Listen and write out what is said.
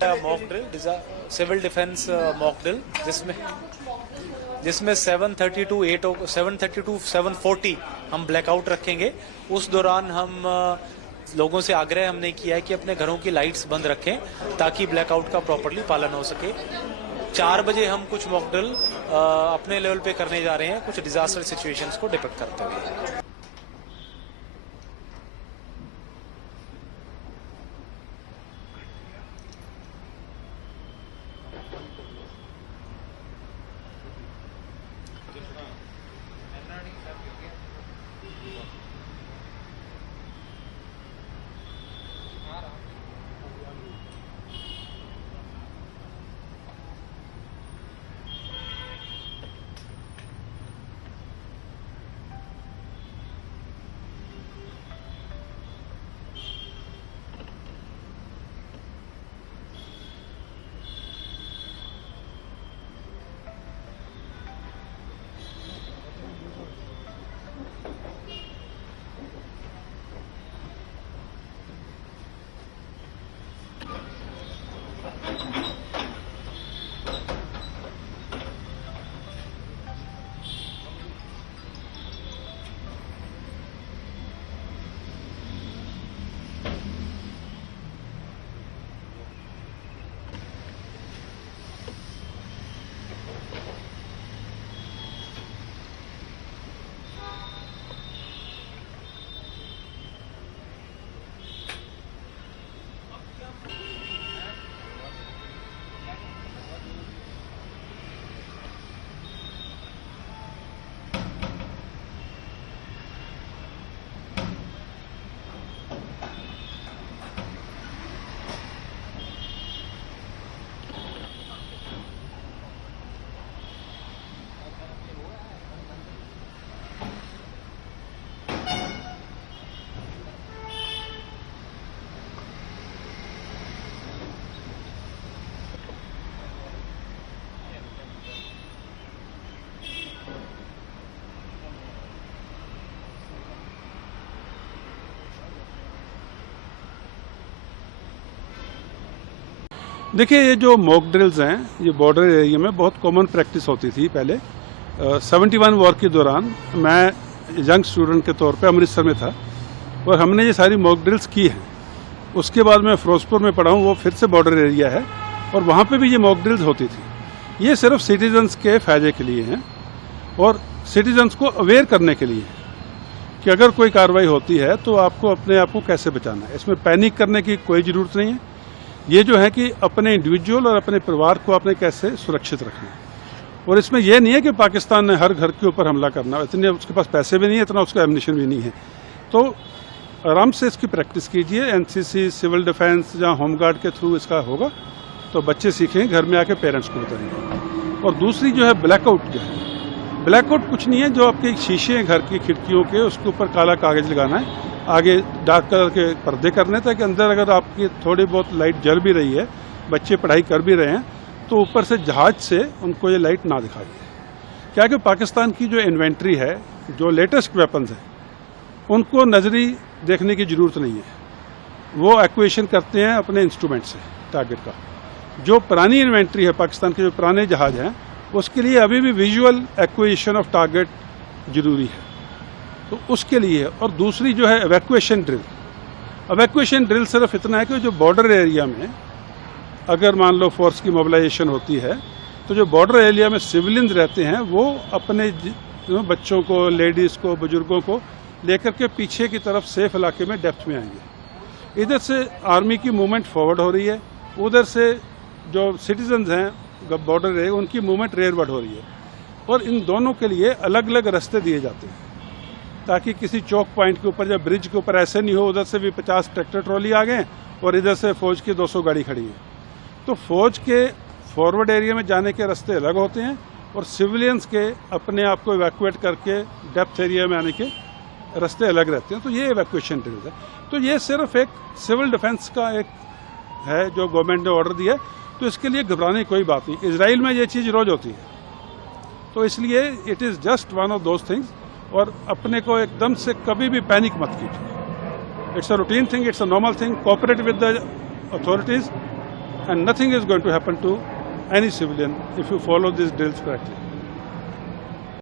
Mock drill, civil defence mock drill, जिसमें 7:30 to 7:40 हम blackout रखेंगे। उस दौरान हम लोगों से आग्रह हमने किया है कि अपने घरों की लाइट्स बंद रखें ताकि ब्लैकआउट का प्रॉपर्ली पालन हो सके। 4 बजे हम कुछ मॉक ड्रिल अपने लेवल पे करने जा रहे हैं, कुछ डिजास्टर सिचुएशंस को डिपिक्ट करते हुए। देखिए, ये जो मॉक ड्रिल्स हैं, ये बॉर्डर एरिया में बहुत कॉमन प्रैक्टिस होती थी पहले। 71 वॉर के दौरान मैं यंग स्टूडेंट के तौर पे अमृतसर में था और हमने ये सारी मॉक ड्रिल्स की हैं। उसके बाद मैं फिरोजपुर में पढ़ा हूँ, वो फिर से बॉर्डर एरिया है और वहाँ पे भी ये मॉक ड्रिल्स होती थी। ये सिर्फ सिटीजन्स के फ़ायदे के लिए हैं और सिटीजन्स को अवेयर करने के लिए कि अगर कोई कार्रवाई होती है तो आपको अपने आप को कैसे बचाना है। इसमें पैनिक करने की कोई ज़रूरत नहीं है। ये जो है कि अपने इंडिविजुअल और अपने परिवार को आपने कैसे सुरक्षित रखना है। और इसमें यह नहीं है कि पाकिस्तान ने हर घर के ऊपर हमला करना, इतने उसके पास पैसे भी नहीं है, इतना उसका एम्युनिशन भी नहीं है। तो आराम से इसकी प्रैक्टिस कीजिए। एनसीसी, सिविल डिफेंस या होमगार्ड के थ्रू इसका होगा तो बच्चे सीखेंगे, घर में आके पेरेंट्स को बताएंगे। और दूसरी जो है ब्लैकआउट, जो है ब्लैकआउट कुछ नहीं है, जो आपके शीशे हैं घर की खिड़कियों के, उसके ऊपर काला कागज़ लगाना है, आगे डार्क कलर के पर्दे करने, ताकि अंदर अगर आपकी थोड़ी बहुत लाइट जल भी रही है, बच्चे पढ़ाई कर भी रहे हैं, तो ऊपर से जहाज से उनको ये लाइट ना दिखाइए। क्या कि पाकिस्तान की जो इन्वेंट्री है, जो लेटेस्ट वेपन्स हैं, उनको नजरी देखने की ज़रूरत नहीं है। वो एक्विजिशन करते हैं अपने इंस्ट्रूमेंट से टारगेट का। जो पुरानी इन्वेंट्री है, पाकिस्तान के जो पुराने जहाज हैं, उसके लिए अभी भी विजुअल एक्विजिशन ऑफ टारगेट जरूरी है, तो उसके लिए। और दूसरी जो है एवैक्यूएशन ड्रिल। एवैक्यूएशन ड्रिल सिर्फ इतना है कि जो बॉर्डर एरिया में अगर मान लो फोर्स की मोबिलाइजेशन होती है, तो जो बॉर्डर एरिया में सिविलियंस रहते हैं वो अपने बच्चों को, लेडीज़ को, बुजुर्गों को लेकर के पीछे की तरफ सेफ इलाके में डेप्थ में आएंगे। इधर से आर्मी की मूवमेंट फॉरवर्ड हो रही है, उधर से जो सिटीजन्स हैं बॉर्डर एरिया, उनकी मूवमेंट रेयरवर्ड हो रही है। और इन दोनों के लिए अलग अलग रास्ते दिए जाते हैं ताकि किसी चौक पॉइंट के ऊपर या ब्रिज के ऊपर ऐसे नहीं हो उधर से भी 50 ट्रैक्टर ट्रॉली आ गए और इधर से फौज की 200 गाड़ी खड़ी है। तो फौज के फॉरवर्ड एरिया में जाने के रास्ते अलग होते हैं और सिविलियंस के अपने आप को इवैक्यूएट करके डेप्थ एरिया में आने के रास्ते अलग रहते हैं। तो ये इवैक्यूएशन ड्रिल है। तो ये सिर्फ एक सिविल डिफेंस का एक है जो गवर्नमेंट ने ऑर्डर दिया है, तो इसके लिए घबराने की कोई बात नहीं। इजराइल में ये चीज़ रोज होती है, तो इसलिए it is just one of those things. और अपने को एकदम से कभी भी पैनिक मत कीजिए। It's a routine thing, it's a normal thing. Cooperate with the authorities and nothing is going to happen to any civilian if you follow these drills correctly.